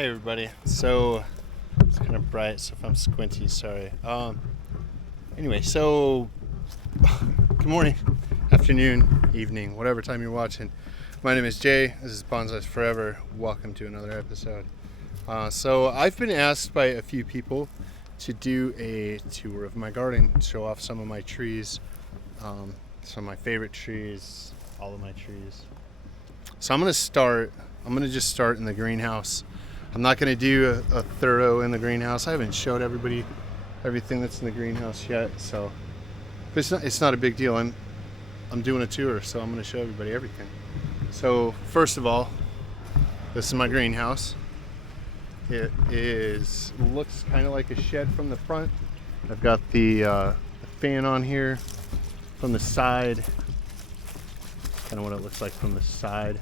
Hey everybody. So it's kind of bright, so if I'm squinty, sorry. Anyway, so good morning, afternoon, evening, whatever time you're watching. My name is Jay. This is Bonsais Forever. Welcome to another episode. So I've been asked by a few people to do a tour of my garden, show off some of my trees, some of my favorite trees, all of my trees. So I'm gonna just start in the greenhouse. I'm not gonna do a thorough in the greenhouse. I haven't showed everybody everything that's in the greenhouse yet, so but it's not a big deal. I'm doing a tour, so I'm gonna show everybody everything. So first of all, this is my greenhouse. It looks kind of like a shed from the front. I've got the fan on here from the side. Kind of what it looks like from the side.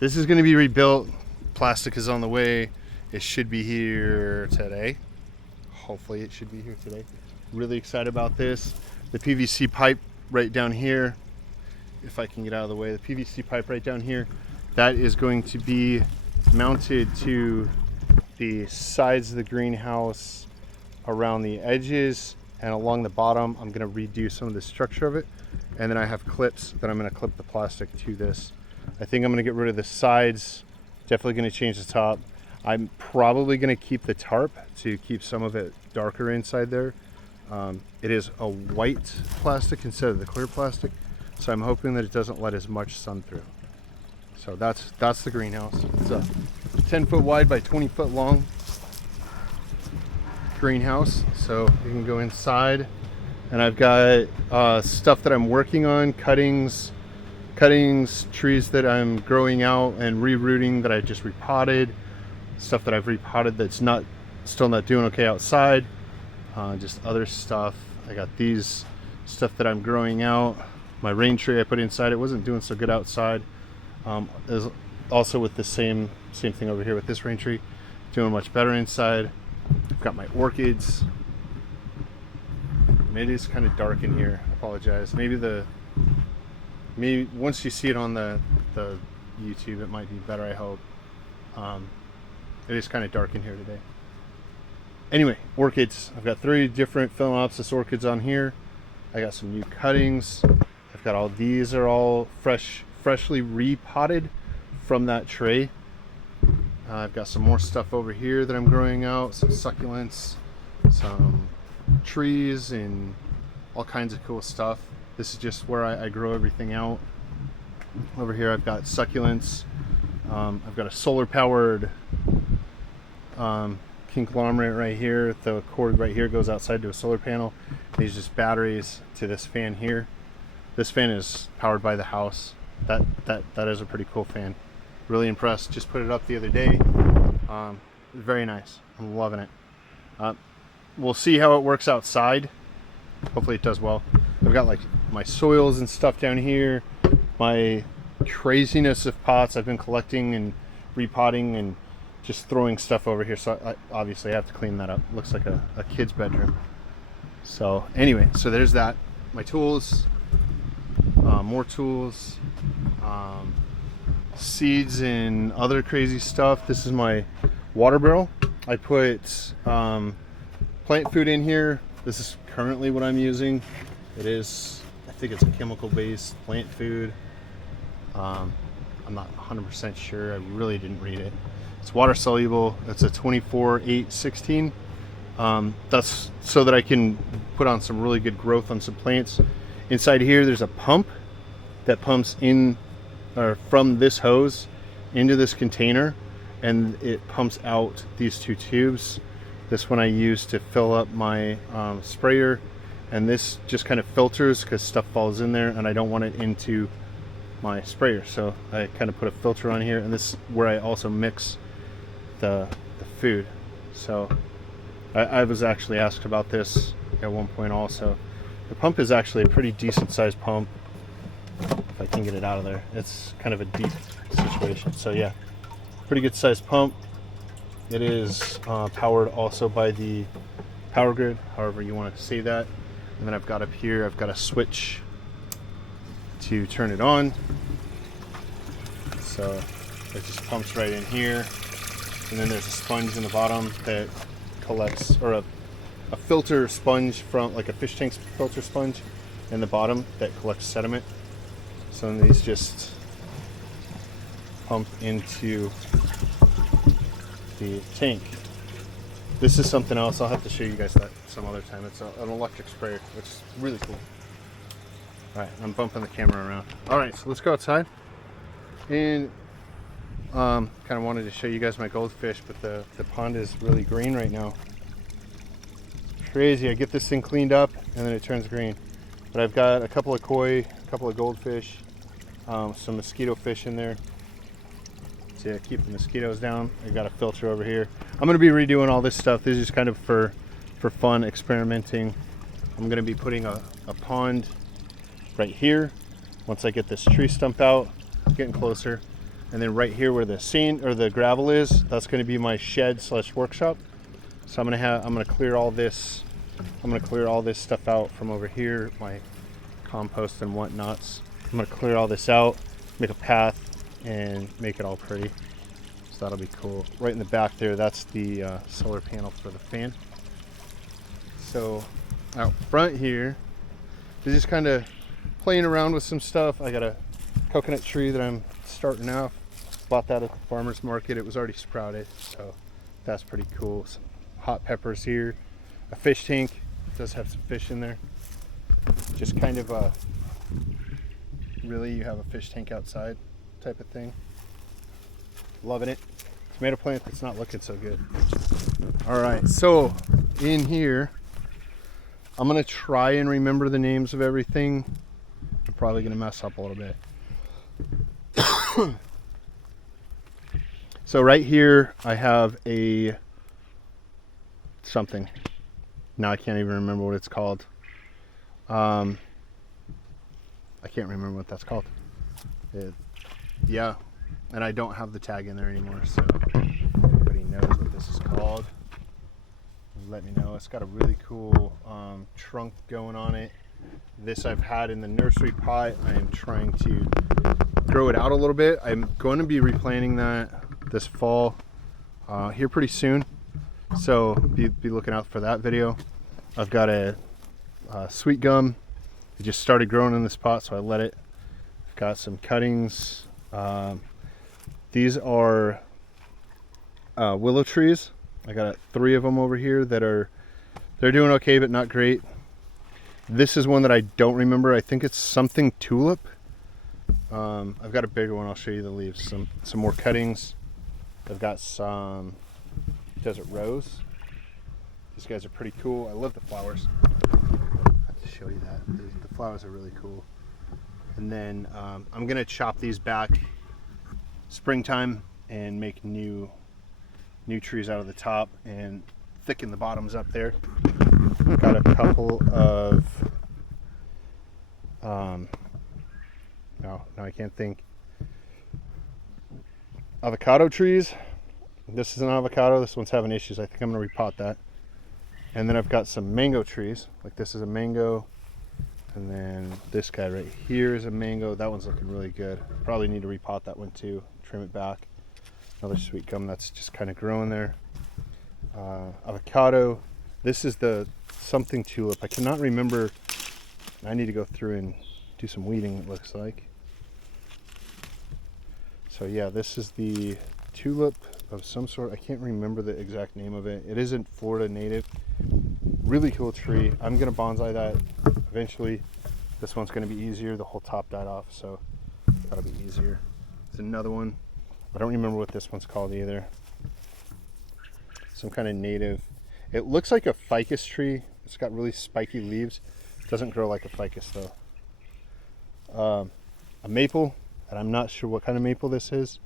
This is going to be rebuilt. Plastic is on the way. It should be here today. Hopefully it should be here today. Really excited about this. The PVC pipe right down here, if I can get out of the way, the PVC pipe right down here, that is going to be mounted to the sides of the greenhouse around the edges and along the bottom. I'm going to redo some of the structure of it, and then I have clips that I'm going to clip the plastic to this. I think I'm going to get rid of the sides, definitely going to change the top. I'm probably going to keep the tarp to keep some of it darker inside there. It is a white plastic instead of the clear plastic, so I'm hoping that it doesn't let as much sun through. So that's the greenhouse. It's a 10 foot wide by 20 foot long greenhouse, so you can go inside, and I've got stuff that I'm working on, cuttings, trees that I'm growing out and rerooting that I just repotted, stuff that I've repotted that's still not doing okay outside, just other stuff. I got these stuff that I'm growing out. My rain tree I put inside, it wasn't doing so good outside. There's also with the same thing over here with this rain tree, doing much better inside. I've got my orchids. Maybe it's kind of dark in here. I apologize. Maybe once you see it on the YouTube, it might be better, I hope. It is kind of dark in here today. Anyway, orchids. I've got 3 different Phalaenopsis orchids on here. I got some new cuttings. I've got all these are all freshly repotted from that tray. I've got some more stuff over here that I'm growing out, some succulents, some trees, and all kinds of cool stuff. This is just where I grow everything out. Over here I've got succulents. I've got a solar powered conglomerate right here. The cord right here goes outside to a solar panel. These are just batteries to this fan here. This fan is powered by the house. That is a pretty cool fan. Really impressed. Just put it up the other day. Very nice. I'm loving it. We'll see how it works outside. Hopefully it does well. I've got like my soils and stuff down here, my craziness of pots I've been collecting and repotting and just throwing stuff over here, so I obviously have to clean that up. Looks like a kid's bedroom. So anyway, so there's that. My tools, more tools, seeds and other crazy stuff. This is my water barrel. I put plant food in here. This is currently what I'm using. It is, I think it's a chemical based plant food. I'm not 100% sure. I really didn't read it. It's water soluble. It's a 24/8/16. That's so that I can put on some really good growth on some plants. Inside here there's a pump that pumps in or from this hose into this container, and it pumps out these 2 tubes. This one I use to fill up my sprayer, and this just kind of filters because stuff falls in there and I don't want it into my sprayer, so I kind of put a filter on here, and this is where I also mix the food. So I was actually asked about this at one point also. The pump is actually a pretty decent sized pump. If I can get it out of there, it's kind of a deep situation. So yeah, pretty good sized pump. It is powered also by the power grid, however you want to say that. And then I've got up here, I've got a switch to turn it on. So it just pumps right in here. and then there's a sponge in the bottom that collects, or a filter sponge from, like a fish tank filter sponge in the bottom that collects sediment. So then these just pump into the tank. This is something else. I'll have to show you guys that some other time. It's an electric sprayer, which is really cool. All right, I'm bumping the camera around. All right, so let's go outside. And kind of wanted to show you guys my goldfish, but the pond is really green right now. Crazy. I get this thing cleaned up and then it turns green. But I've got a couple of koi, a couple of goldfish, some mosquito fish in there. So yeah, keep the mosquitoes down. I got a filter over here. I'm going to be redoing all this stuff. This is just kind of for fun, experimenting. I'm going to be putting a pond right here once I get this tree stump out, getting closer. And then right here where the sand or the gravel is, that's going to be my shed / workshop. So I'm going to clear all this. I'm going to clear all this stuff out from over here, my compost and whatnots. I'm going to clear all this out, make a path, and make it all pretty. So that'll be cool. Right in the back there, that's the solar panel for the fan. So out front here, they're just kind of playing around with some stuff. I got a coconut tree that I'm starting off. Bought that at the farmer's market. It was already sprouted, so that's pretty cool. Some hot peppers here. A fish tank. It does have some fish in there. Just kind of really, you have a fish tank outside type of thing. Loving it. Tomato plant that's not looking so good. All right, so in here, I'm gonna try and remember the names of everything. I'm probably gonna mess up a little bit. So right here, I have a something. Now I can't even remember what it's called. I can't remember what that's called. Yeah, and I don't have the tag in there anymore, so if anybody knows what this is called, let me know. It's got a really cool trunk going on it. This I've had in the nursery pot. I am trying to grow it out a little bit. I'm going to be replanting that this fall here pretty soon, so be looking out for that video. I've got a sweet gum. It just started growing in this pot, so I let it. I've got some cuttings. These are willow trees. I got 3 of them over here that they're doing okay, but not great. This is one that I don't remember. I think it's something tulip. I've got a bigger one. I'll show you the leaves. Some more cuttings. I've got some desert rose. These guys are pretty cool. I love the flowers. I have to show you that. The flowers are really cool. And then I'm gonna chop these back springtime and make new trees out of the top and thicken the bottoms up there. Got a couple of no, I can't think. Avocado trees. This is an avocado. This one's having issues. I think I'm gonna repot that. And then I've got some mango trees. Like this is a mango. And then this guy right here is a mango. That one's looking really good. Probably need to repot that one too. Trim it back. Another sweet gum that's just kind of growing there. Avocado. This is the something tulip. I cannot remember. I need to go through and do some weeding, it looks like. So yeah, this is the tulip of some sort. I can't remember the exact name of it. It isn't Florida native. Really cool tree. I'm gonna bonsai that eventually. This one's gonna be easier. The whole top died off, so that'll be easier. There's another one. I don't remember what this one's called either. Some kind of native. It looks like a ficus tree. It's got really spiky leaves. It doesn't grow like a ficus though. A maple, and I'm not sure what kind of maple this is.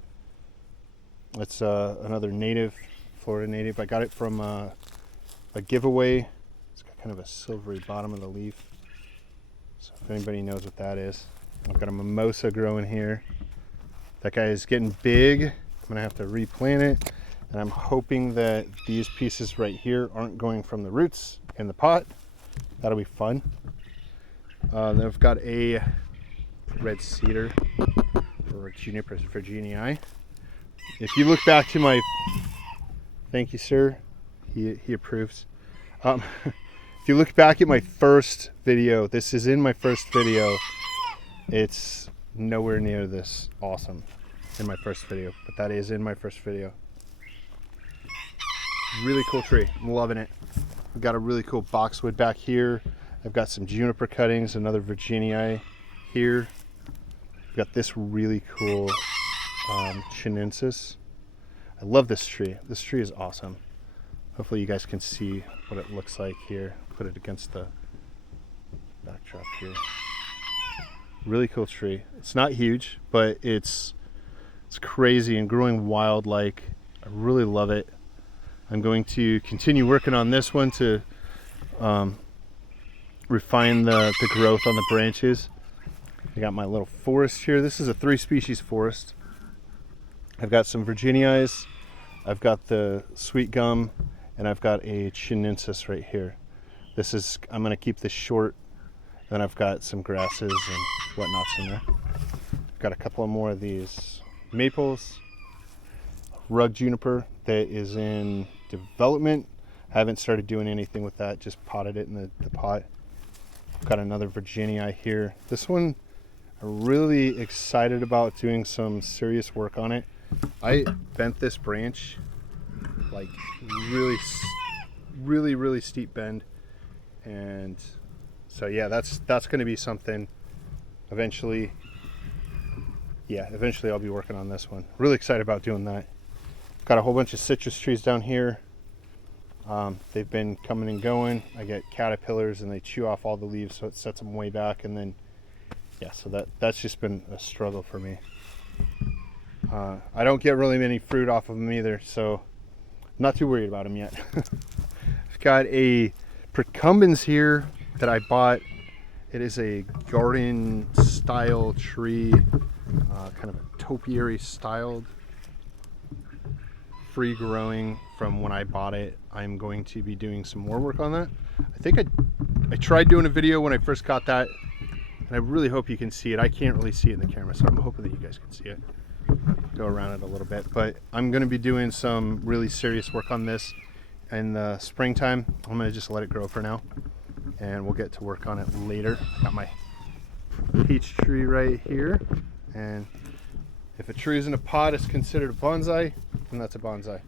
It's another native, Florida native. I got it from a giveaway. It's got kind of a silvery bottom of the leaf. So if anybody knows what that is. I've got a mimosa growing here. That guy is getting big. I'm gonna have to replant it. And I'm hoping that these pieces right here aren't going from the roots in the pot. That'll be fun. Then I've got a red cedar for Juniper virginii. If you look back to my Thank you, sir. He approves. If you look back at my first video, this is in my first video. It's nowhere near this awesome in my first video, but that is in my first video. Really cool tree. I'm loving it. We've got a really cool boxwood back here. I've got some juniper cuttings, another Virginii here. We've got this really cool chinensis. I love this tree. This tree is awesome. Hopefully you guys can see what it looks like here. Put it against the backdrop here. Really cool tree. It's not huge, but it's crazy and growing wild like. I really love it. I'm going to continue working on this one to refine the growth on the branches. I got my little forest here. This is a 3-species forest. I've got some Virginiis, I've got the sweet gum, and I've got a chinensis right here. This is, I'm going to keep this short, and then I've got some grasses and whatnots in there. I've got a couple of more of these maples, rug juniper that is in development. I haven't started doing anything with that, just potted it in the pot. I've got another Virginii here. This one, I'm really excited about doing some serious work on it. I bent this branch like really steep bend, and so yeah, that's going to be something eventually. Yeah, eventually I'll be working on this one. Really excited about doing that. Got a whole bunch of citrus trees down here. They've been coming and going. I get caterpillars and they chew off all the leaves, so it sets them way back, and then yeah, so that's just been a struggle for me. I don't get really many fruit off of them either, so I'm not too worried about them yet. I've got a procumbens here that I bought. It is a garden style tree, kind of a topiary styled, free growing from when I bought it. I'm going to be doing some more work on that. I think I tried doing a video when I first got that, and I really hope you can see it. I can't really see it in the camera, so I'm hoping that you guys can see it. Go around it a little bit, but I'm going to be doing some really serious work on this in the springtime. I'm going to just let it grow for now, and we'll get to work on it later. I got my peach tree right here, and if a tree is in a pot, it's considered a bonsai, and that's a bonsai.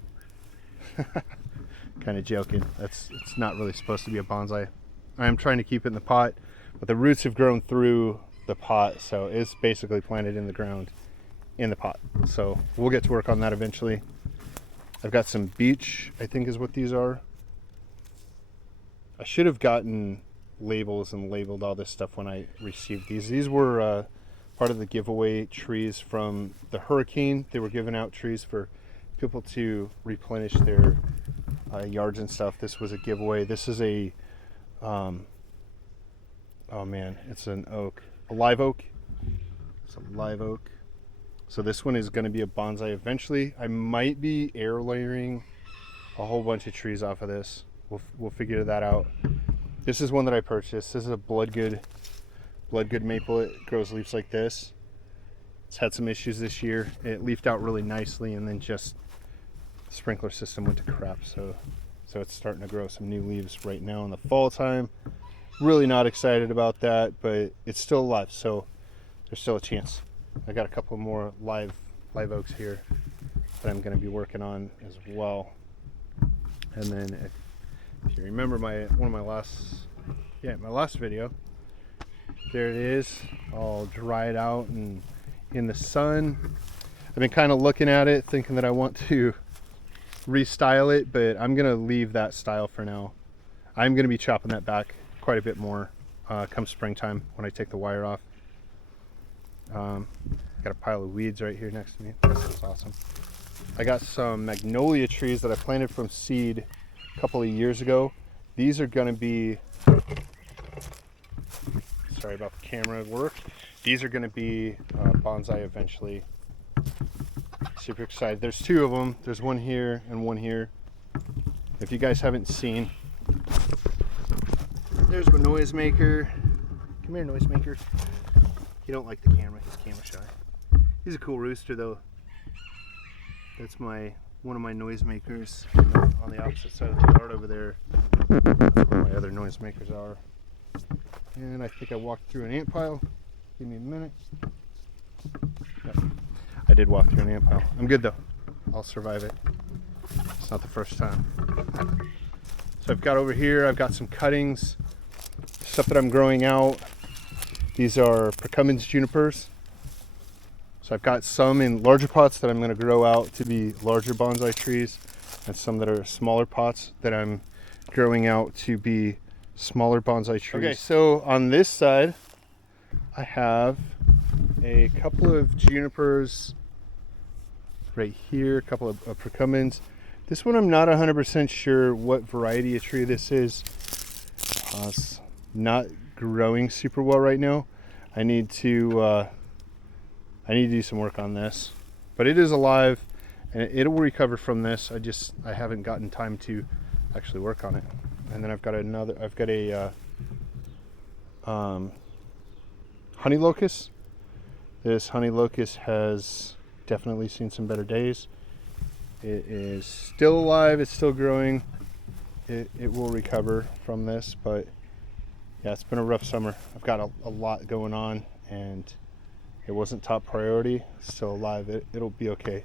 Kind of joking. It's not really supposed to be a bonsai. I am trying to keep it in the pot, but the roots have grown through the pot, so it's basically planted in the ground in the pot. So we'll get to work on that eventually. I've got some beech, I think is what these are. I should have gotten labels and labeled all this stuff when I received these. These were part of the giveaway trees from the hurricane. They were giving out trees for people to replenish their yards and stuff. This was a giveaway. This is a oh man, it's an oak, a live oak. It's a live oak. So this one is going to be a bonsai eventually. I might be air layering a whole bunch of trees off of this. We'll figure that out. This is one that I purchased. This is a bloodgood maple. It grows leaves like this. It's had some issues this year. It leafed out really nicely, and then just the sprinkler system went to crap. So it's starting to grow some new leaves right now in the fall time. Really not excited about that, but it's still alive, so there's still a chance. I got a couple more live oaks here that I'm going to be working on as well. And then if you remember my last video, there it is, all dried out and in the sun. I've been kind of looking at it thinking that I want to restyle it, but I'm going to leave that style for now. I'm going to be chopping that back quite a bit more come springtime when I take the wire off. Got a pile of weeds right here next to me. That's awesome. I got some magnolia trees that I planted from seed a couple of years ago. These are going to be, sorry about the camera work. These are going to be bonsai eventually. Super excited. There's two of them. There's one here and one here. If you guys haven't seen, there's my noisemaker. Come here, noisemaker. He don't like the camera. He's camera shy. He's a cool rooster though. That's my one of my noisemakers on the opposite side of the yard over there. Where my other noisemakers are. And I think I walked through an ant pile. Give me a minute. Yep. I did walk through an ant pile. I'm good though. I'll survive it. It's not the first time. So I've got over here, I've got some cuttings, stuff that I'm growing out. These are Procumbens junipers. So I've got some in larger pots that I'm going to grow out to be larger bonsai trees, and some that are smaller pots that I'm growing out to be smaller bonsai trees. Okay, so on this side, I have a couple of junipers right here, a couple of Procumbens. This one I'm not 100% sure what variety of tree this is. It's not growing super well right now. I need to do some work on this, but it is alive and it'll recover from this. I haven't gotten time to actually work on it. And then I've got a honey locust. This honey locust has definitely seen some better days. It is still alive, it's still growing. It will recover from this, but yeah, it's been a rough summer. I've got a lot going on and it wasn't top priority. It's still alive. It'll be okay.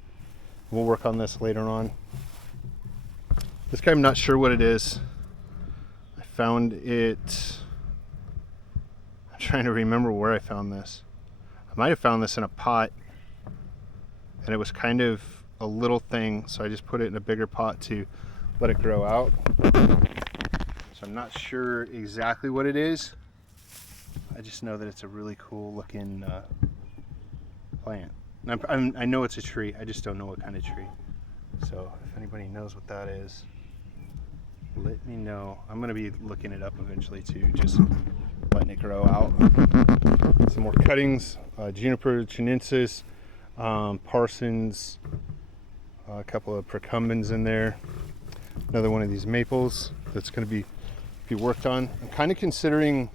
We'll work on this later on. This guy, I'm not sure what it is. I found it. I'm trying to remember where I found this. I might have found this in a pot, and it was kind of a little thing, so I just put it in a bigger pot to let it grow out. So I'm not sure exactly what it is. I just know that it's a really cool looking plant. I know it's a tree, I just don't know what kind of tree. So if anybody knows what that is, let me know. I'm going to be looking it up eventually too, just letting it grow out. Some more cuttings, juniper chinensis, Parsons, a couple of Procumbens in there, another one of these maples that's going to be worked on. I'm kind of considering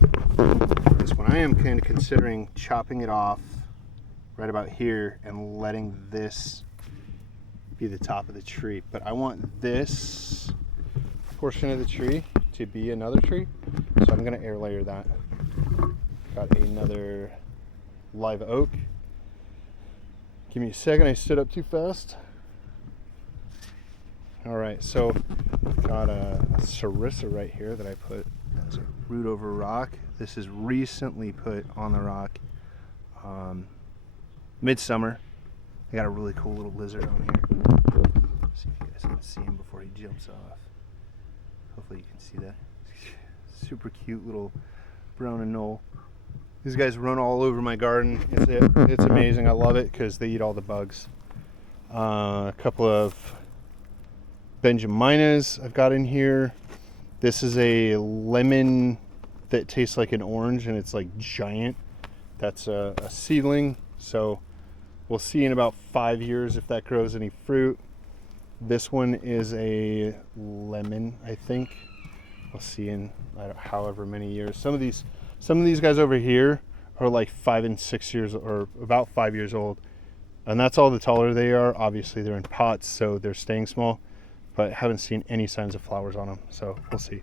this one. I am kind of considering chopping it off right about here and letting this be the top of the tree, but I want this portion of the tree to be another tree, so I'm going to air layer that. Got another live oak. Give me a second, I stood up too fast. Alright, so got a sarissa right here that I put as a root over rock. This is recently put on the rock midsummer. I got a really cool little lizard on here. Let's see if you guys can see him before he jumps off. Hopefully you can see that. Super cute little brown and knoll. These guys run all over my garden. It's amazing. I love it because they eat all the bugs. A couple of Benjaminas I've got in here. This is a lemon that tastes like an orange and it's like giant. That's a seedling, so we'll see in about 5 years if that grows any fruit. This one is a lemon, I think. We'll see in however many years. Some of these guys over here are like 5 and 6 years, or about 5 years old, and that's all the taller they are. Obviously they're in pots, so they're staying small, but haven't seen any signs of flowers on them, so we'll see.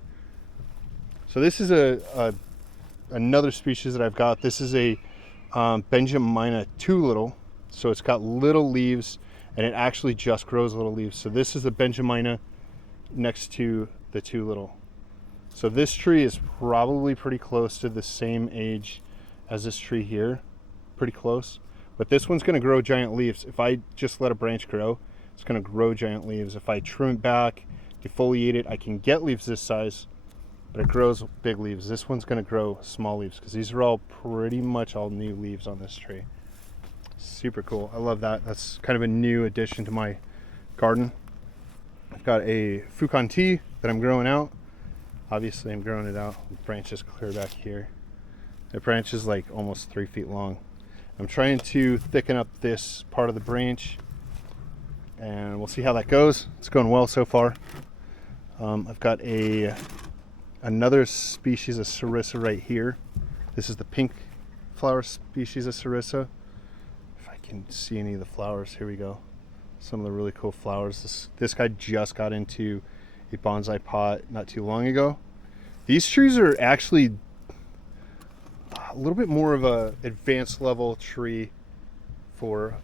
So this is another species that I've got. This is a Benjamina too little, so it's got little leaves and it actually just grows little leaves. So this is the Benjamina next to the too little. So this tree is probably pretty close to the same age as this tree here, pretty close, but this one's going to grow giant leaves. If I just let a branch grow, it's going to grow giant leaves. If I trim it back, defoliate it, I can get leaves this size, but it grows big leaves. This one's going to grow small leaves because these are all pretty much all new leaves on this tree. Super cool. I love that. That's kind of a new addition to my garden. I've got a Fucon tea that I'm growing out. Obviously I'm growing it out. The branch is clear back here. The branch is like almost 3 feet long. I'm trying to thicken up this part of the branch and we'll see how that goes. It's going well so far. I've got another species of sarissa right here. This is the pink flower species of sarissa. If I can see any of the flowers, here we go. some of the really cool flowers. This guy just got into a bonsai pot not too long ago. These trees are actually a little bit more of a advanced level tree for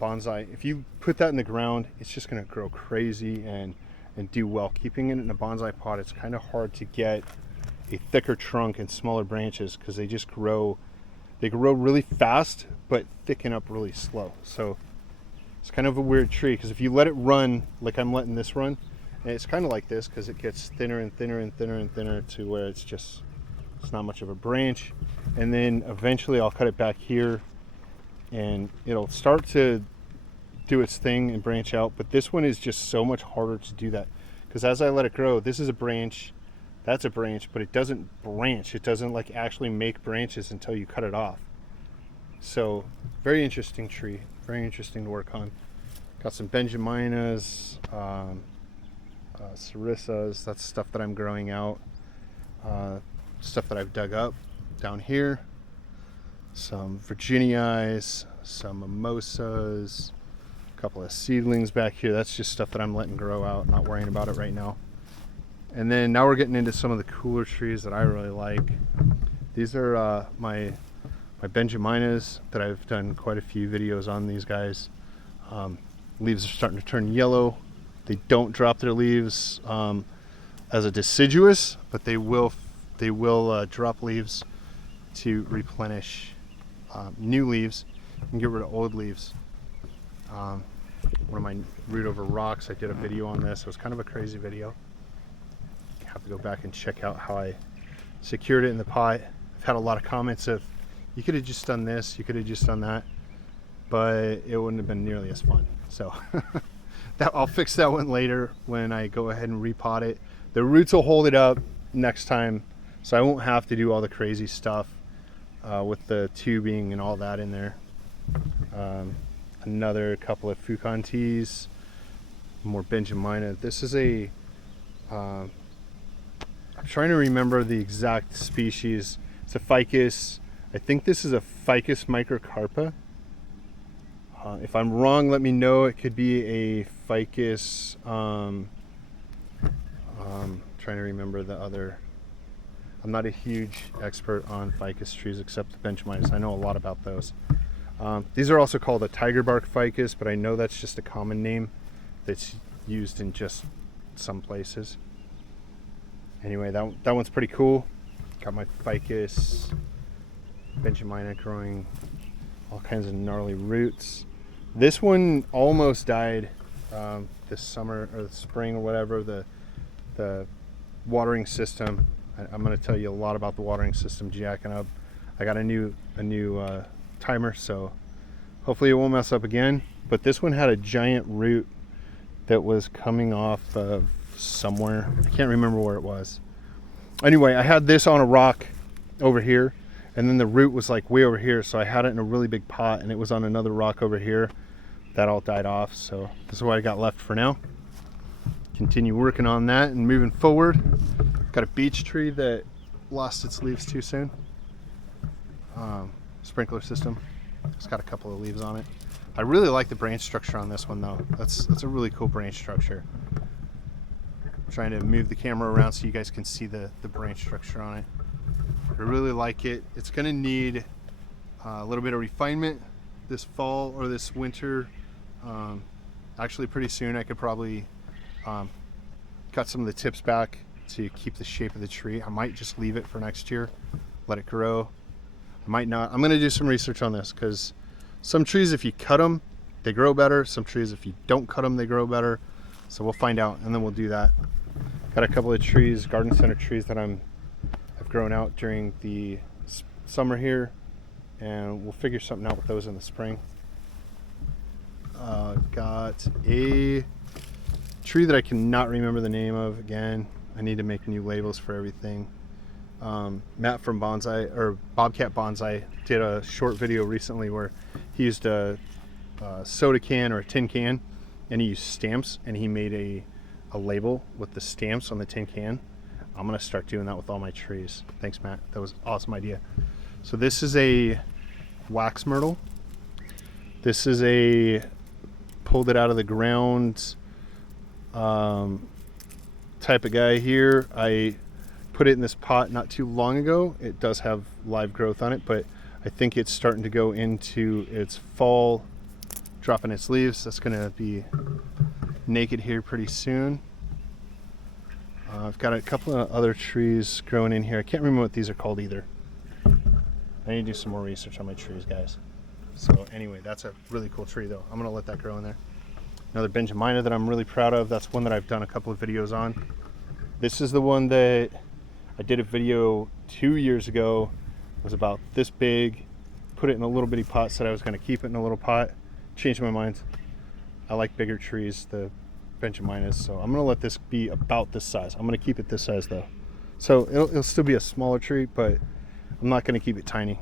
bonsai. If you put that in the ground, it's just going to grow crazy and do well. Keeping it in a bonsai pot, it's kind of hard to get a thicker trunk and smaller branches because they just grow. They grow really fast, but thicken up really slow. So it's kind of a weird tree because if you let it run, like I'm letting this run, and it's kind of like this because it gets thinner and thinner and thinner and thinner to where it's not much of a branch. And then eventually I'll cut it back here and it'll start to do its thing and branch out. But this one is just so much harder to do that because as I let it grow, this is a branch, that's a branch, but it doesn't branch. It doesn't like actually make branches until you cut it off. So very interesting tree, very interesting to work on. Got some Benjaminas, Sarissas, that's stuff that I'm growing out. Stuff that I've dug up down here. Some Virginias, some Mimosas, a couple of seedlings back here. That's just stuff that I'm letting grow out, not worrying about it right now. And then now we're getting into some of the cooler trees that I really like. These are my Benjaminas that I've done quite a few videos on these guys. Leaves are starting to turn yellow. They don't drop their leaves as a deciduous, but they will drop leaves to replenish new leaves and get rid of old leaves. One of my root over rocks, I did a video on this. It was kind of a crazy video. Have to go back and check out how I secured it in the pot. I've had a lot of comments of, you could have just done this, you could have just done that, but it wouldn't have been nearly as fun. So I'll fix that one later when I go ahead and repot it. The roots will hold it up next time, so I won't have to do all the crazy stuff with the tubing and all that in there. Another couple of Fucon teas, more Benjamina. This is a I'm trying to remember the exact species. It's a ficus. I think this is a Ficus microcarpa. If I'm wrong, let me know. It could be a Ficus. Trying to remember the other. I'm not a huge expert on ficus trees except the Benjaminas. I know a lot about those. These are also called a tiger bark ficus, but I know that's just a common name that's used in just some places. Anyway, that one's pretty cool. Got my ficus Benjamina growing all kinds of gnarly roots. This one almost died this summer or the spring or whatever. The watering system. I'm going to tell you a lot about the watering system jacking up. I got a new timer, so hopefully it won't mess up again. But this one had a giant root that was coming off of somewhere. I can't remember where it was. Anyway, I had this on a rock over here, and then the root was like way over here, so I had it in a really big pot, and it was on another rock over here. That all died off, so this is what I got left for now. Continue working on that and moving forward. Got a beech tree that lost its leaves too soon. Sprinkler system. It's got a couple of leaves on it. I really like the branch structure on this one though. That's a really cool branch structure. I'm trying to move the camera around so you guys can see the branch structure on it. I really like it. It's gonna need a little bit of refinement this fall or this winter. Actually pretty soon I could probably cut some of the tips back to keep the shape of the tree. I might just leave it for next year, let it grow. I might not. I'm gonna do some research on this because some trees, if you cut them, they grow better. Some trees, if you don't cut them, they grow better. So we'll find out, and then we'll do that. Got a couple of trees, garden center trees that I've grown out during the summer here, and we'll figure something out with those in the spring. Got a tree that I cannot remember the name of. Again, I need to make new labels for everything. Matt from Bonsai, or Bobcat Bonsai, did a short video recently where he used a soda can or a tin can, and he used stamps, and he made a label with the stamps on the tin can. I'm gonna start doing that with all my trees. Thanks, Matt. That was an awesome idea. So this is a wax myrtle. This is a pulled it out of the ground type of guy here. I put it in this pot not too long ago. It does have live growth on it, but I think it's starting to go into its fall, dropping its leaves. That's going to be naked here pretty soon. I've got a couple of other trees growing in here. I can't remember what these are called either. I need to do some more research on my trees, guys. So anyway, that's a really cool tree though. I'm gonna let that grow in there. Another Benjamina that I'm really proud of. That's one that I've done a couple of videos on. This is the one that I did a video 2 years ago. It was about this big. Put it in a little bitty pot, said I was gonna keep it in a little pot. Changed my mind. I like bigger trees, the Benjaminas, so I'm gonna let this be about this size. I'm gonna keep it this size though. So it'll still be a smaller tree, but I'm not gonna keep it tiny.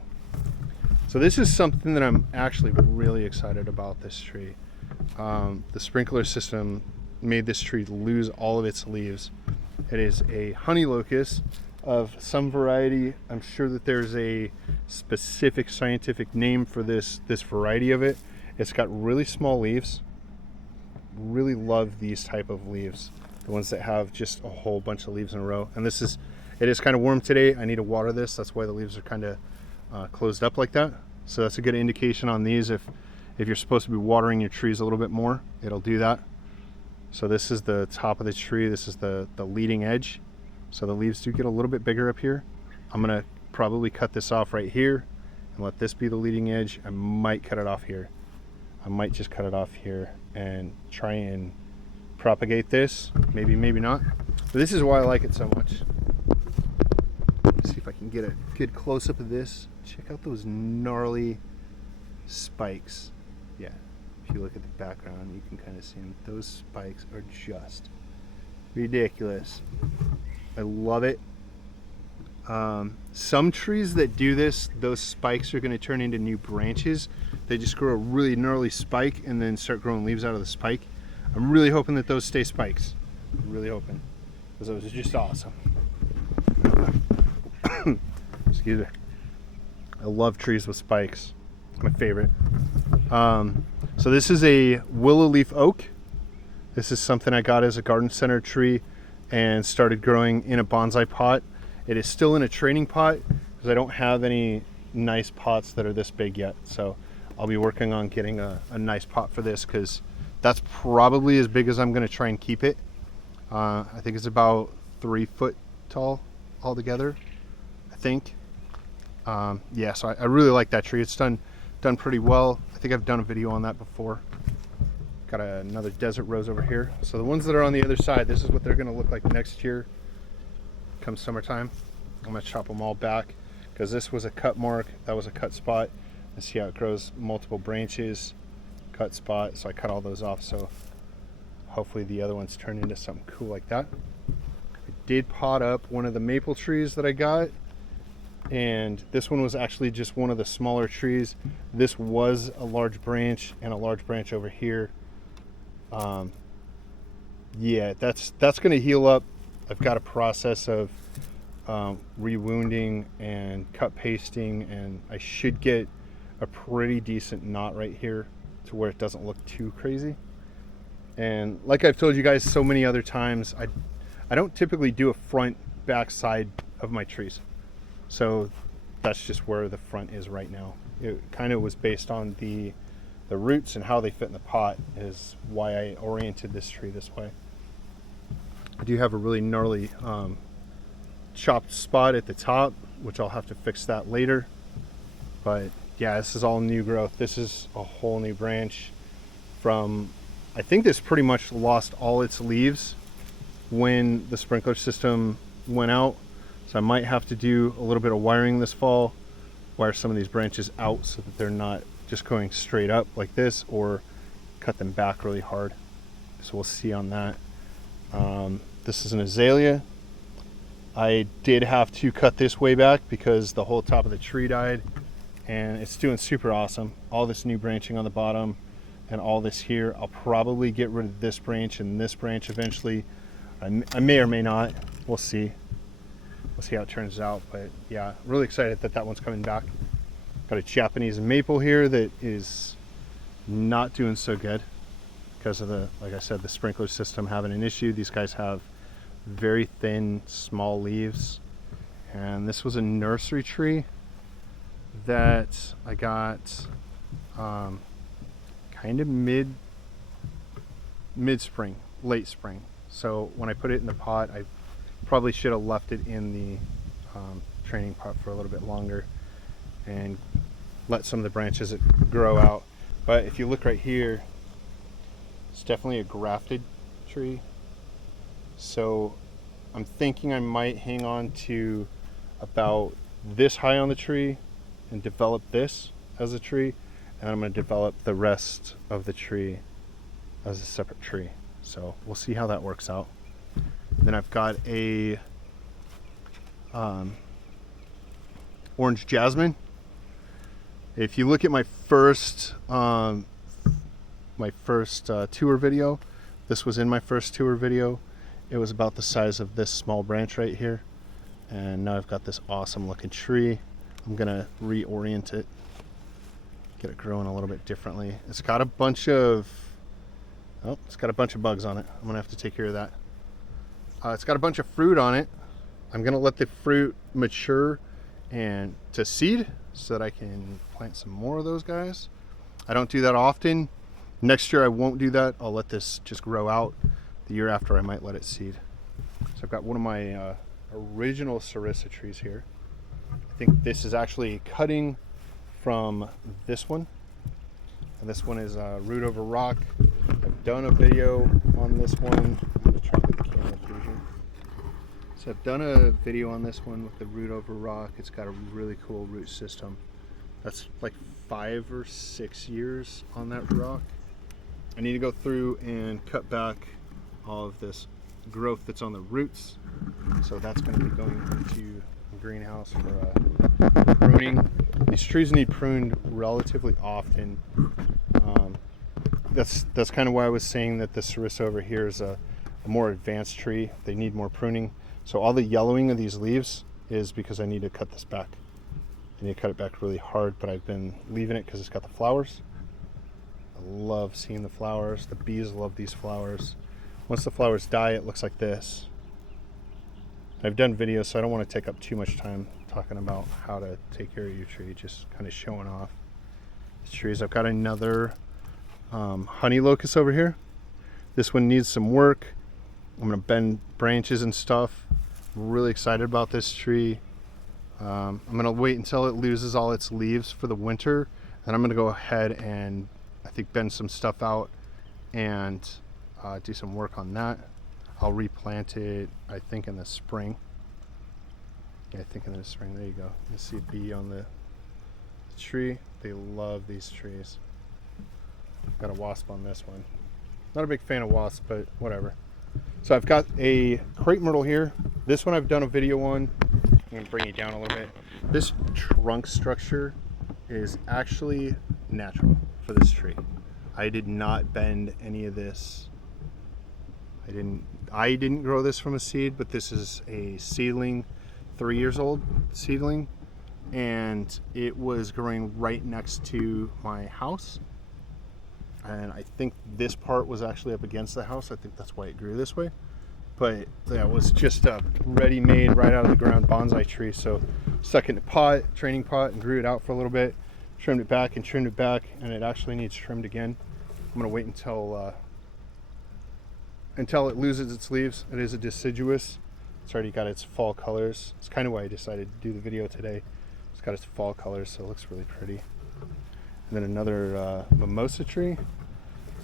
So this is something that I'm actually really excited about, this tree. The sprinkler system made this tree lose all of its leaves. It is a honey locust of some variety. I'm sure that there's a specific scientific name for this variety of it. It's got really small leaves. Really love these type of leaves, the ones that have just a whole bunch of leaves in a row. And it is kind of warm today. I need to water this. That's why the leaves are kind of closed up like that. So that's a good indication on these. If you're supposed to be watering your trees a little bit more, it'll do that. So this is the top of the tree. This is the leading edge. So the leaves do get a little bit bigger up here. I'm gonna probably cut this off right here and let this be the leading edge. I might cut it off here. I might just cut it off here and try and propagate this. Maybe, maybe not. But this is why I like it so much. Let's see if I can get a good close-up of this. Check out those gnarly spikes. Yeah, if you look at the background, you can kind of see them. Those spikes are just ridiculous. I love it. Some trees that do this, those spikes are going to turn into new branches. They just grow a really gnarly spike and then start growing leaves out of the spike. I'm really hoping that those stay spikes. I'm really hoping, because those are just awesome. Excuse me. I love trees with spikes. It's my favorite. So this is a willow leaf oak. This is something I got as a garden center tree and started growing in a bonsai pot. It is still in a training pot because I don't have any nice pots that are this big yet. So I'll be working on getting a nice pot for this, because that's probably as big as I'm going to try and keep it. I think it's about 3 foot tall altogether, I think. Yeah, so I really like that tree. It's done pretty well. I think I've done a video on that before. Got another desert rose over here. So the ones that are on the other side, this is what they're going to look like next year come summertime. I'm going to chop them all back, because this was a cut mark, that was a cut spot. And see how it grows multiple branches, cut spot. So I cut all those off, so hopefully the other ones turn into something cool like that. I did pot up one of the maple trees that I got, and this one was actually just one of the smaller trees. This was a large branch, and a large branch over here. Yeah, that's going to heal up. I've got a process of rewounding and cut pasting, and I should get a pretty decent knot right here to where it doesn't look too crazy. And like I've told you guys so many other times, I don't typically do a front back side of my trees. So that's just where the front is right now. It kind of was based on the roots and how they fit in the pot is why I oriented this tree this way. I do have a really gnarly chopped spot at the top, which I'll have to fix that later. But yeah, this is all new growth. This is a whole new branch from, I think this pretty much lost all its leaves when the sprinkler system went out. So I might have to do a little bit of wiring this fall, wire some of these branches out so that they're not just going straight up like this, or cut them back really hard. So we'll see on that. This is an azalea. I did have to cut this way back because the whole top of the tree died, and it's doing super awesome. All this new branching on the bottom and all this here. I'll probably get rid of this branch and this branch eventually. I may or may not. We'll see. We'll see how it turns out. But yeah, really excited that that one's coming back. Got a Japanese maple here that is not doing so good. because of the, like I said, the sprinkler system having an issue. These guys have very thin, small leaves. And this was a nursery tree that I got kind of mid-spring, late spring. So when I put it in the pot, I probably should have left it in the training pot for a little bit longer and let some of the branches grow out. But if you look right here, it's definitely a grafted tree. So I'm thinking I might hang on to about this high on the tree and develop this as a tree, and I'm going to develop the rest of the tree as a separate tree. So we'll see how that works out. Then I've got a orange jasmine. If you look at my first tour video, this was in my first tour video. It was about the size of this small branch right here, and now I've got this awesome looking tree. I'm gonna reorient it, get it growing a little bit differently. It's got a bunch of bugs on it. I'm gonna have to take care of that. It's got a bunch of fruit on it. I'm gonna let the fruit mature and to seed so that I can plant some more of those guys. I don't do that often. Next year I won't do that. I'll let this just grow out. The year after I might let it seed. So I've got one of my original Sarissa trees here. I think this is actually cutting from this one. And this one is root over rock. I've done a video on this one. I'm gonna try to put the camera through here. So I've done a video on this one with the root over rock. It's got a really cool root system. That's like 5 or 6 years on that rock. I need to go through and cut back all of this growth that's on the roots. So that's going to be going into the greenhouse for pruning. These trees need pruned relatively often. That's kind of why I was saying that the Sarissa over here is a more advanced tree. They need more pruning. So all the yellowing of these leaves is because I need to cut this back. I need to cut it back really hard, but I've been leaving it because it's got the flowers. I love seeing the flowers. The bees love these flowers. Once the flowers die, it looks like this. I've done videos, so I don't want to take up too much time talking about how to take care of your tree, just kind of showing off the trees. I've got another honey locust over here. This one needs some work. I'm going to bend branches and stuff. I'm really excited about this tree. I'm going to wait until it loses all its leaves for the winter, and I'm going to go ahead and I think bend some stuff out and do some work on that. I'll replant it, I think, in the spring. Yeah, I think in the spring. There you go. You see a bee on the tree. They love these trees. Got a wasp on this one. Not a big fan of wasps, but whatever. So I've got a crepe myrtle here. This one I've done a video on. I'm going to bring it down a little bit. This trunk structure is actually natural for this tree. I did not bend any of this. I didn't grow this from a seed, but this is a seedling, 3 years old seedling, and it was growing right next to my house. And I think this part was actually up against the house. I think that's why it grew this way. But that was just a ready-made, right out of the ground bonsai tree. So stuck in a pot, training pot, and grew it out for a little bit, trimmed it back and trimmed it back, and it actually needs trimmed again. I'm gonna wait until it loses its leaves. It is a deciduous. It's already got its fall colors. It's kind of why I decided to do the video today. It's got its fall colors, so it looks really pretty. And then another mimosa tree.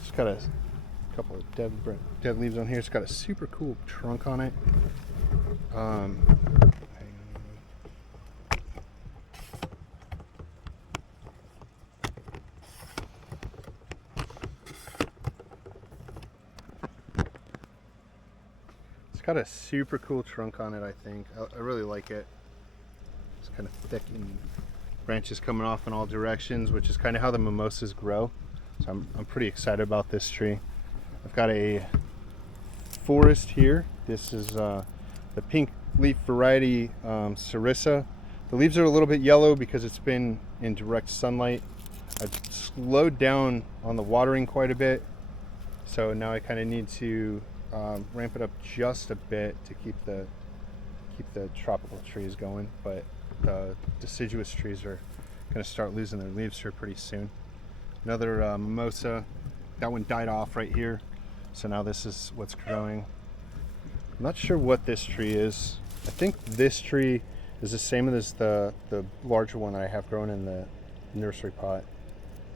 It's got a couple of dead leaves on here. It's got a super cool trunk on it. It's got a super cool trunk on it, I think. I really like it. It's kind of thick and branches coming off in all directions, which is kind of how the mimosas grow. So I'm pretty excited about this tree. I've got a forest here. This is the pink leaf variety Sarissa. The leaves are a little bit yellow because it's been in direct sunlight. I've slowed down on the watering quite a bit. So now I kind of need to ramp it up just a bit to keep the tropical trees going, but the deciduous trees are going to start losing their leaves here pretty soon. Another mimosa, that one died off right here, so now this is what's growing. I'm not sure what this tree is. I think this tree is the same as the larger one that I have grown in the nursery pot.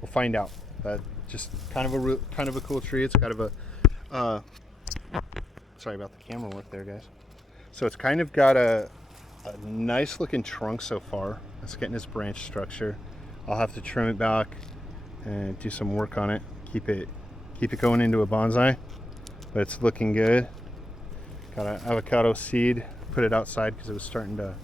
We'll find out. That just kind of a cool tree. It's kind of a sorry about the camera work there, guys. So it's kind of got a nice looking trunk so far. It's getting its branch structure. I'll have to trim it back and do some work on it. Keep it going into a bonsai, but it's looking good. Got an avocado seed. Put it outside because it was starting to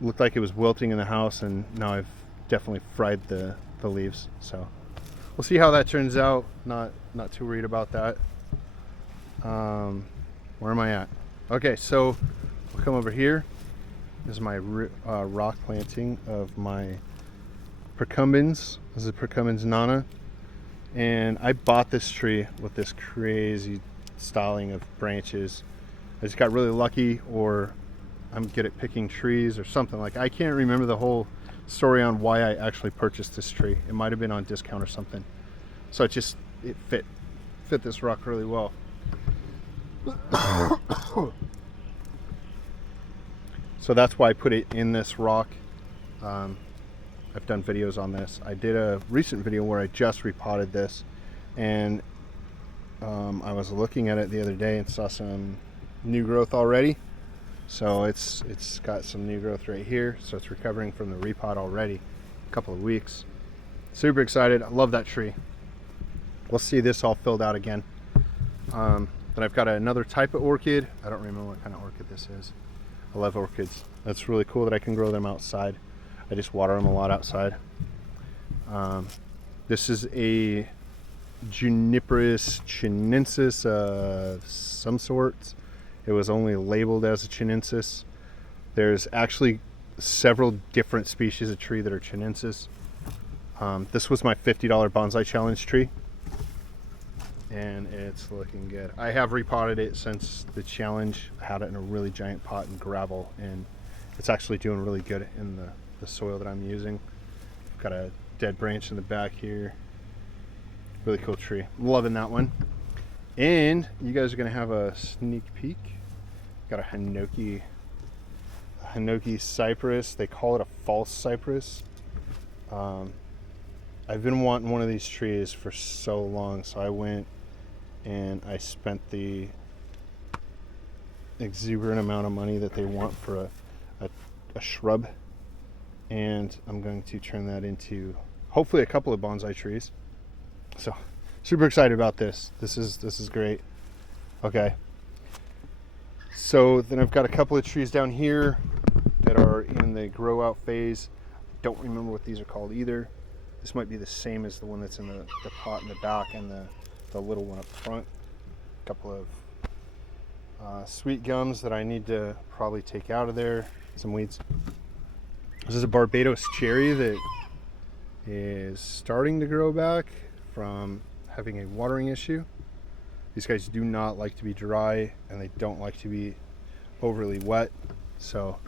look like it was wilting in the house, and now I've definitely fried the leaves. So we'll see how that turns out. Not too worried about that. Where am I at? Okay, so we'll come over here. This is my rock planting of my procumbens. This is procumbens nana, and I bought this tree with this crazy styling of branches. I just got really lucky, or I'm good at picking trees or something. Like, I can't remember the whole story on why I actually purchased this tree. It might have been on discount or something. So it fit this rock really well. So that's why I put it in this rock. I've done videos on this. I did a recent video where I just repotted this, and I was looking at it the other day and saw some new growth already. So it's got some new growth right here. So it's recovering from the repot already. A couple of weeks. Super excited. I love that tree. We'll see this all filled out again. Then I've got another type of orchid. I don't remember what kind of orchid this is. I love orchids. That's really cool that I can grow them outside. I just water them a lot outside. This is a Juniperus chinensis of some sorts. It was only labeled as a chinensis. There's actually several different species of tree that are chinensis. This was my $50 bonsai challenge tree, and it's looking good. I have repotted it since the challenge. I had it in a really giant pot in gravel, and it's actually doing really good in the soil that I'm using. Got a dead branch in the back here. Really cool tree. I'm loving that one. And you guys are gonna have a sneak peek. Got a Hinoki cypress. They call it a false cypress. I've been wanting one of these trees for so long, so I went and I spent the exuberant amount of money that they want for a shrub, and I'm going to turn that into hopefully a couple of bonsai trees. So super excited about this. This is great. Okay, so then I've got a couple of trees down here that are in the grow out phase. Don't remember what these are called either. This might be the same as the one that's in the pot in the back, and the little one up front. A couple of sweet gums that I need to probably take out of there. Some weeds. This is a Barbados cherry that is starting to grow back from having a watering issue. These guys do not like to be dry, and they don't like to be overly wet. So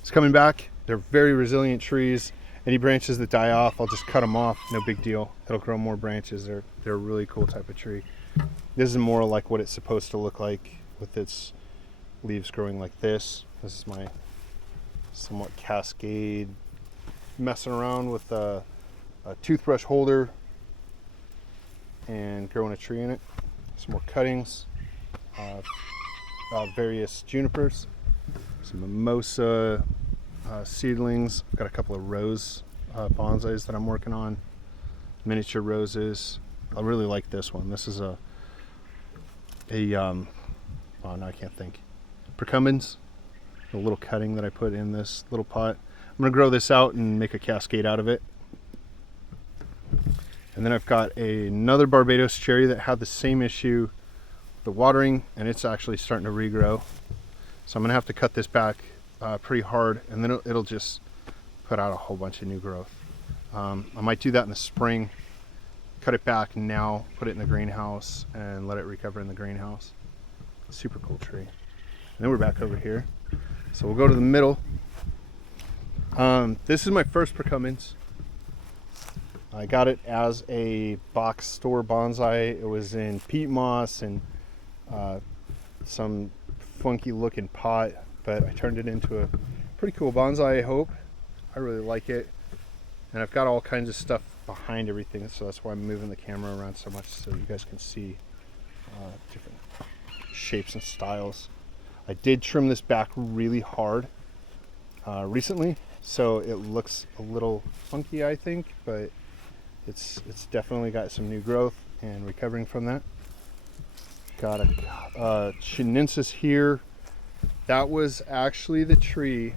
it's coming back. They're very resilient trees. Any branches that die off, I'll just cut them off. No big deal. It'll grow more branches. They're a really cool type of tree. This is more like what it's supposed to look like, with its leaves growing like this. This is my somewhat cascade, messing around with a toothbrush holder and growing a tree in it. Some more cuttings, various junipers, some mimosa seedlings. I've got a couple of rose bonsais that I'm working on, miniature roses. I really like this one. This is oh no, I can't think. Procumbens, a little cutting that I put in this little pot. I'm gonna grow this out and make a cascade out of it. And then I've got another Barbados cherry that had the same issue, the watering, and it's actually starting to regrow. So I'm gonna have to cut this back pretty hard, and then it'll just put out a whole bunch of new growth. I might do that in the spring, cut it back now, put it in the greenhouse, and let it recover in the greenhouse. Super cool tree. And then we're back over here. So we'll go to the middle. This is my first precumbens. I got it as a box store bonsai. It was in peat moss and some funky looking pot, but I turned it into a pretty cool bonsai, I hope. I really like it. And I've got all kinds of stuff behind everything, so that's why I'm moving the camera around so much, so you guys can see different shapes and styles. I did trim this back really hard recently, so it looks a little funky, I think, but it's definitely got some new growth and recovering from that. Got a chinensis here. That was actually the tree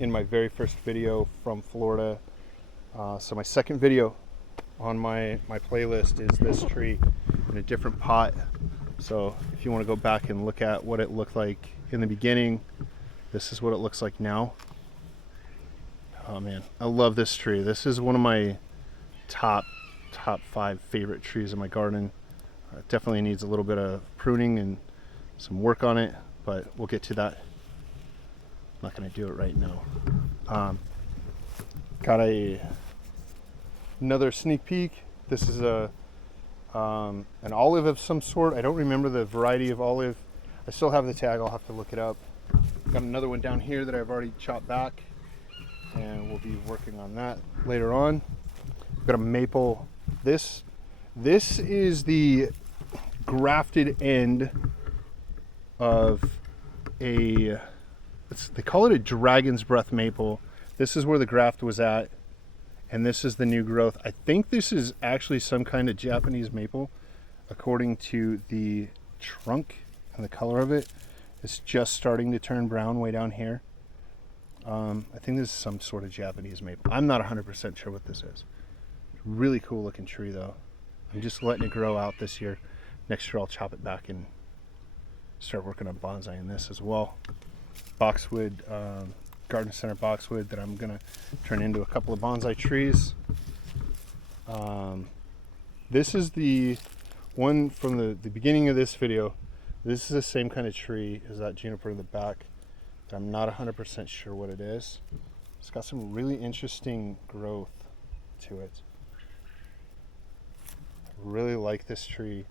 in my very first video from Florida. So my second video on my playlist is this tree in a different pot. So if you want to go back and look at what it looked like in the beginning, this is what it looks like now. Oh man, I love this tree. This is one of my top 5 favorite trees in my garden. It definitely needs a little bit of pruning and some work on it, but we'll get to that. I'm not going to do it right now. Got another sneak peek. This is an olive of some sort. I don't remember the variety of olive. I still have the tag. I'll have to look it up. Got another one down here that I've already chopped back, and we'll be working on that later on. Got a maple. This is the grafted end of they call it a dragon's breath maple. This is where the graft was at, and this is the new growth. I think this is actually some kind of Japanese maple, according to the trunk and the color of it. It's just starting to turn brown way down here. I think this is some sort of Japanese maple. I'm not 100% sure what this is. Really cool looking tree though. I'm just letting it grow out this year. Next year I'll chop it back and start working on bonsai in this as well. Boxwood, garden center boxwood that I'm gonna turn into a couple of bonsai trees. This is the one from the beginning of this video. This is the same kind of tree as that juniper in the back, but I'm not 100% sure what it is. It's got some really interesting growth to it. Really like this tree.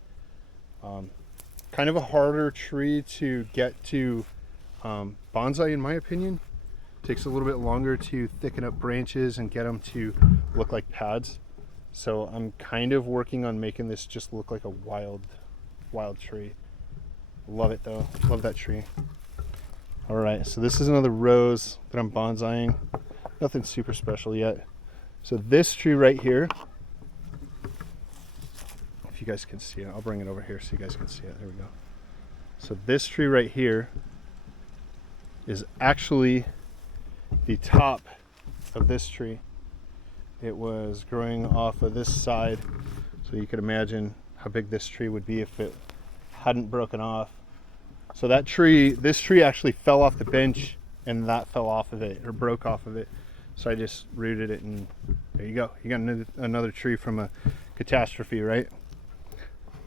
Kind of a harder tree to get to bonsai in my opinion. Takes a little bit longer to thicken up branches and get them to look like pads. So I'm kind of working on making this just look like a wild tree. Love it though, love that tree. All right, so this is another rose that I'm bonsaiing. Nothing super special yet. So this tree right here, if you guys can see it, I'll bring it over here so you guys can see it. There we go. So this tree right here is actually the top of this tree. It was growing off of this side, so you could imagine how big this tree would be if it hadn't broken off. So that tree, this tree actually fell off the bench, and that fell off of it, or broke off of it. So I just rooted it, and there you go. You got another tree from a catastrophe, right?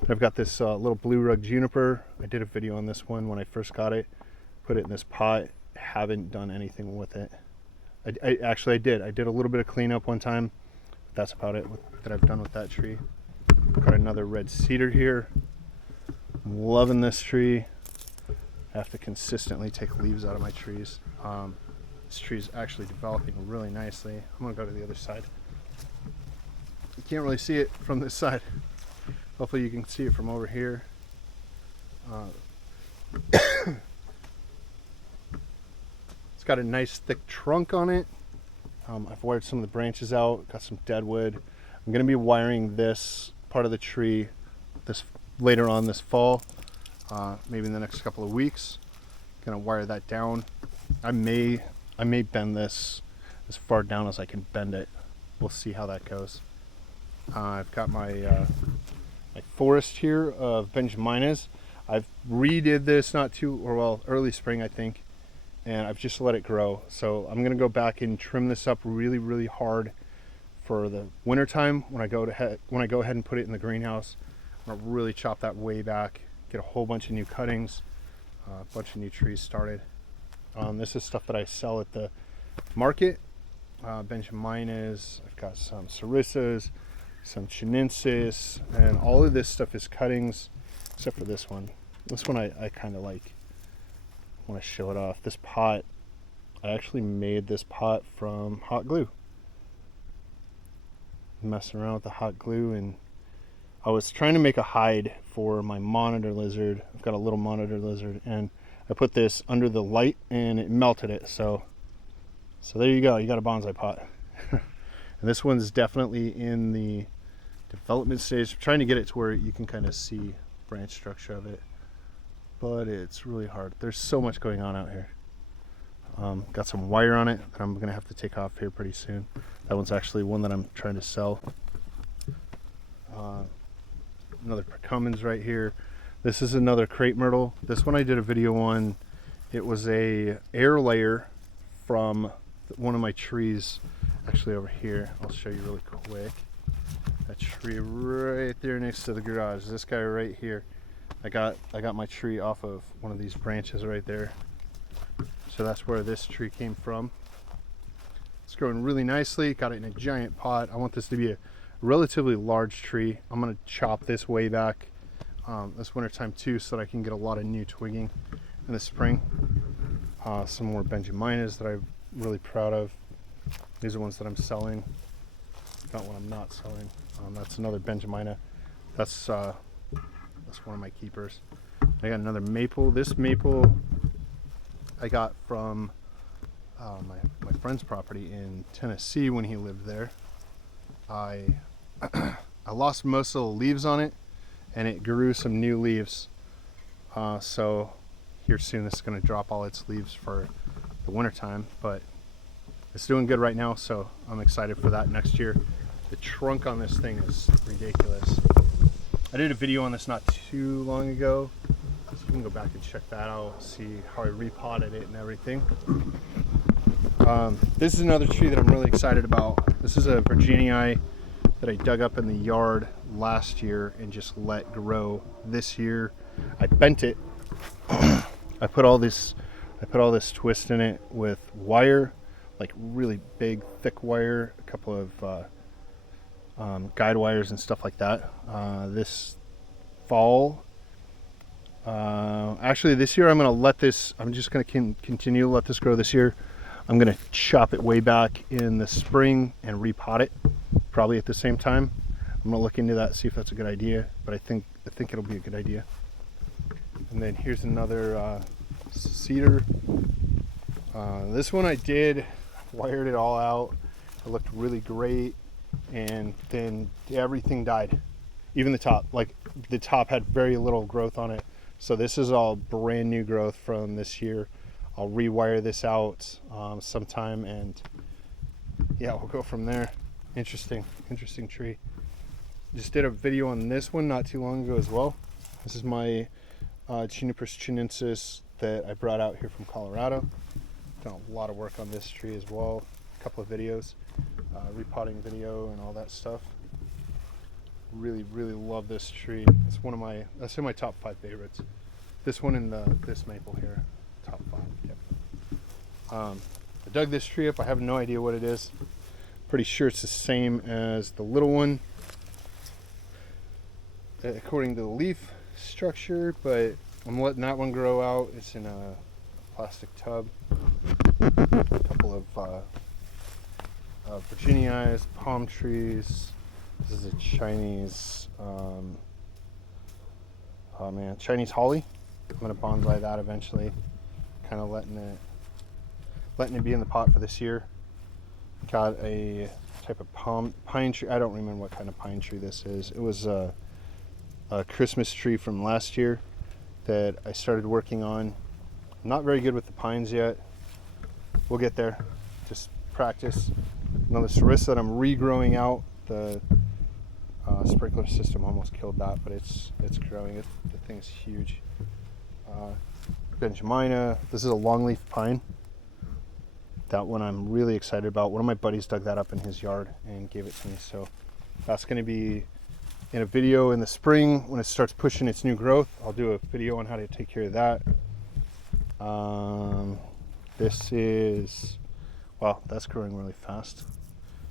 I've got this little blue rug juniper. I did a video on this one when I first got it. Put it in this pot. Haven't done anything with it. I did a little bit of cleanup one time. That's about it that I've done with that tree. Got another red cedar here. I'm loving this tree. I have to consistently take leaves out of my trees. This tree is actually developing really nicely. I'm gonna go to the other side. You can't really see it from this side. Hopefully you can see it from over here. It's got a nice thick trunk on it. I've wired some of the branches out, got some dead wood. I'm gonna be wiring this part of the tree later on this fall, maybe in the next couple of weeks. Gonna wire that down. I may bend this as far down as I can bend it. We'll see how that goes. I've got my forest here of Benjaminas. I've redid this early spring I think, and I've just let it grow. So I'm gonna go back and trim this up really hard for the winter time when I go ahead and put it in the greenhouse. I'm gonna really chop that way back, get a whole bunch of new cuttings, a bunch of new trees started. This is stuff that I sell at the market. Benjaminas, I've got some sarissas, some chinensis, and all of this stuff is cuttings, except for this one. This one I kind of like, want to show it off. This pot, I actually made this pot from hot glue. Messing around with the hot glue, and I was trying to make a hide for my monitor lizard. I've got a little monitor lizard, and I put this under the light and it melted it. So there you go, you got a bonsai pot. And this one's definitely in the development stage. I'm trying to get it to where you can kind of see branch structure of it, but it's really hard. There's so much going on out here. Got some wire on it that I'm gonna have to take off here pretty soon. That one's actually one that I'm trying to sell. Another percummins right here. This is another crepe myrtle. This one I did a video on. It was a air layer from one of my trees, actually over here. I'll show you really quick. That tree right there next to the garage. This guy right here. I got my tree off of one of these branches right there. So that's where this tree came from. It's growing really nicely. Got it in a giant pot. I want this to be a relatively large tree. I'm gonna chop this way back this winter time too, so that I can get a lot of new twigging in the spring. Some more Benjaminas that I'm really proud of. These are ones that I'm selling. Got one I'm not selling. That's another Benjamina. That's one of my keepers. I got another maple. This maple I got from my friend's property in Tennessee when he lived there. I lost most of the leaves on it, and it grew some new leaves. So here soon this is going to drop all its leaves for the winter time, but it's doing good right now, so I'm excited for that next year. The trunk on this thing is ridiculous. I did a video on this not too long ago, so you can go back and check that out, see how I repotted it and everything. This is another tree that I'm really excited about. This is a Virginii that I dug up in the yard last year and just let grow this year. I bent it. I put all this twist in it with wire, like really big thick wire, a couple of guide wires and stuff like that. This fall, actually this year I'm just gonna continue to let this grow this year. I'm gonna chop it way back in the spring and repot it, probably at the same time. I'm gonna look into that, see if that's a good idea, but I think it'll be a good idea. And then here's another cedar. This one I wired it all out. It looked really great, and then everything died. Even the top, like the top had very little growth on it. So this is all brand new growth from this year. I'll rewire this out sometime, and yeah, we'll go from there. Interesting tree. Just did a video on this one not too long ago as well. This is my Chinipris chinensis that I brought out here from Colorado. Done a lot of work on this tree as well. A couple of videos, repotting video and all that stuff. Really love this tree. It's that's in my top 5 favorites. This one and this maple here, top 5. Yep. I dug this tree up. I have no idea what it is. Pretty sure it's the same as the little one, according to the leaf structure, but I'm letting that one grow out. It's in a plastic tub. A couple of Virginias, palm trees. This is a Chinese, Chinese holly. I'm gonna bonsai that eventually. Kind of letting it be in the pot for this year. Got a type of pine tree. I don't remember what kind of pine tree this is. It was a Christmas tree from last year that I started working on. I'm not very good with the pines yet. We'll get there. Just practice. Another sarissa that I'm regrowing out. The sprinkler system almost killed that, but it's growing. The thing's huge. Benjamina. This is a longleaf pine. that one I'm really excited about. One of my buddies dug that up in his yard and gave it to me. So that's going to be in a video in the spring when it starts pushing its new growth. I'll do a video on how to take care of that. This is, wow, that's growing really fast.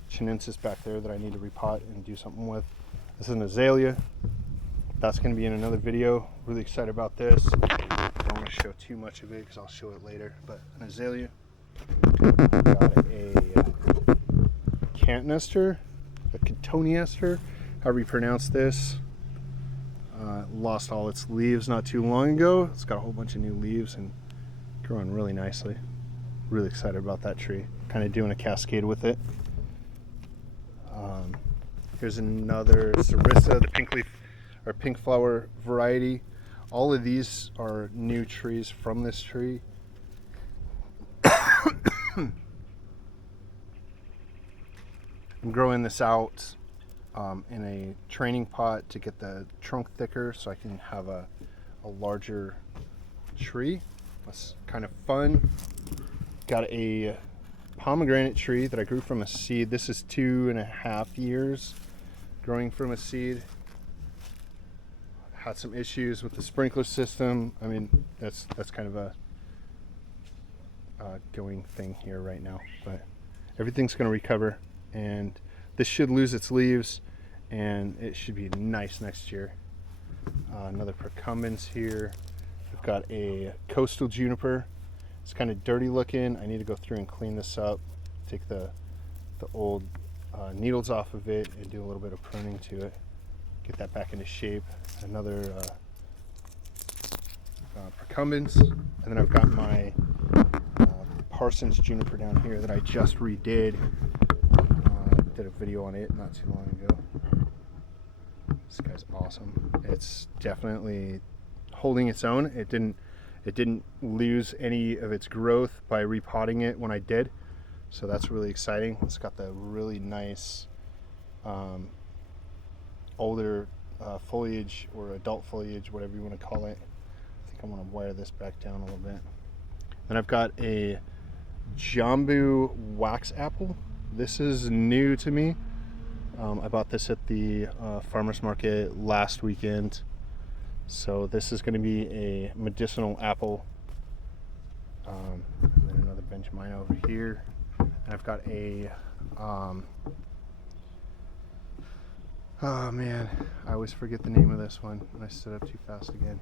Chinensis back there that I need to repot and do something with. This is an azalea. That's going to be in another video. Really excited about this. I don't want to show too much of it because I'll show it later. But an azalea. Got a cantnester, a cotoneaster, however you pronounce this. Lost all its leaves not too long ago. It's got a whole bunch of new leaves and growing really nicely. Really excited about that tree. Kind of doing a cascade with it. Here's another Sarissa, the pink leaf or pink flower variety. All of these are new trees from this tree. I'm growing this out in a training pot to get the trunk thicker so I can have a larger tree. That's kind of fun. Got a pomegranate tree that I grew from a seed. This is 2.5 years growing from a seed. Had some issues with the sprinkler system. I mean, that's kind of a going thing here right now, but everything's going to recover, and this should lose its leaves and it should be nice next year. Another procumbens here. We've got a coastal juniper. It's kind of dirty looking. I need to go through and clean this up, take the old needles off of it and do a little bit of pruning to it, get that back into shape. Another procumbens, and then I've got my Parsons juniper down here that I just redid. Did a video on it not too long ago. This guy's awesome. It's definitely holding its own. It didn't lose any of its growth by repotting it when I did, so that's really exciting. It's got the really nice older foliage, or adult foliage, whatever you want to call it. I think I'm going to wire this back down a little bit. Then I've got a Jambu wax apple. This is new to me. I bought this at the farmer's market last weekend. So this is going to be a medicinal apple. And then another Benjamin over here. And I've got a, oh man, I always forget the name of this one when I stood up too fast again.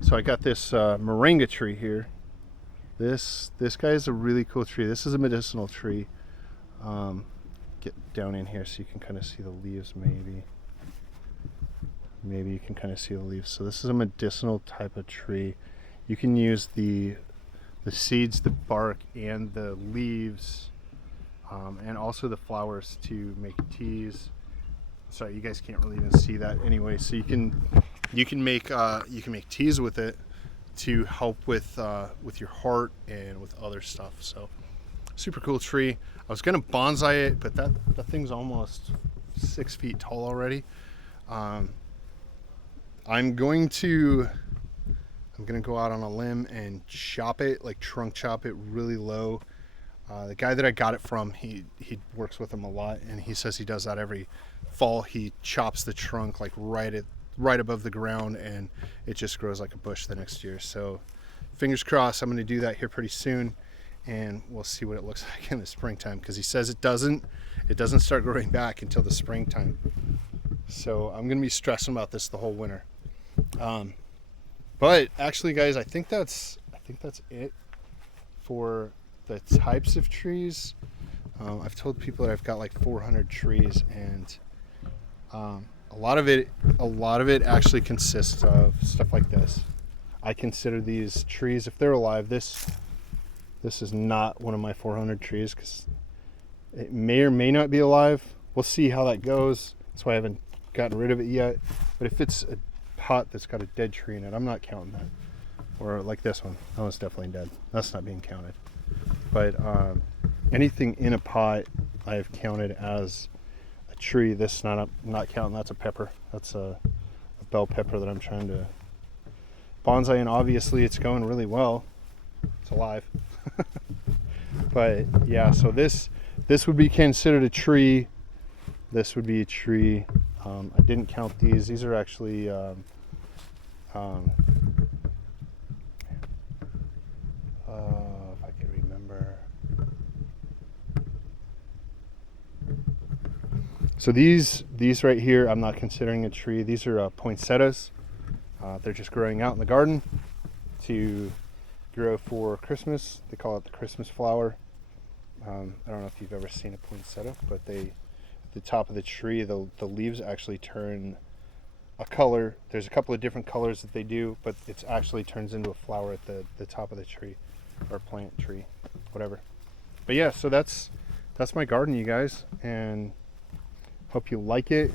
So I got this moringa tree here. This guy is a really cool tree. This is a medicinal tree. Get down in here so you can kind of see the leaves. Maybe you can kind of see the leaves. So this is a medicinal type of tree. You can use the seeds, the bark, and the leaves, and also the flowers to make teas. Sorry, you guys can't really even see that anyway. So you can make teas with it to help with your heart and with other stuff. So super cool tree. I was gonna bonsai it, but that thing's almost 6 feet tall already. I'm going to go out on a limb and chop it, like trunk chop it really low. The guy that I got it from, he works with them a lot, and he says he does that every fall. He chops the trunk like right above the ground, and it just grows like a bush the next year. So fingers crossed, I'm going to do that here pretty soon, and we'll see what it looks like in the springtime, because he says it doesn't start growing back until the springtime. So I'm going to be stressing about this the whole winter. But actually, guys, I think that's it for the types of trees. I've told people that I've got like 400 trees, and a lot of it actually consists of stuff like this. I consider these trees, if they're alive, this is not one of my 400 trees, because it may or may not be alive. We'll see how that goes. That's why I haven't gotten rid of it yet. But if it's a pot that's got a dead tree in it, I'm not counting that. Or like this one, that one's definitely dead. That's not being counted. But anything in a pot I've counted as a tree. This not counting. That's a pepper. That's a bell pepper that I'm trying to bonsai, and obviously it's going really well. It's alive. But yeah, so this would be considered a tree. This would be a tree. I didn't count these. These are actually if I can remember. So these right here, I'm not considering a tree. These are poinsettias. They're just growing out in the garden to grow for Christmas. They call it the Christmas flower. I don't know if you've ever seen a poinsettia, but at the top of the tree, the leaves actually turn a color. There's a couple of different colors that they do, but it actually turns into a flower at the top of the tree, or plant, tree, whatever. But yeah, so that's my garden, you guys, and hope you like it.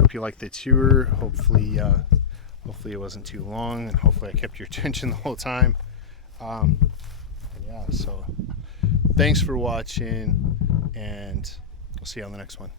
Hope you like the tour. Hopefully it wasn't too long, and hopefully I kept your attention the whole time. Yeah, so thanks for watching, and we'll see you on the next one.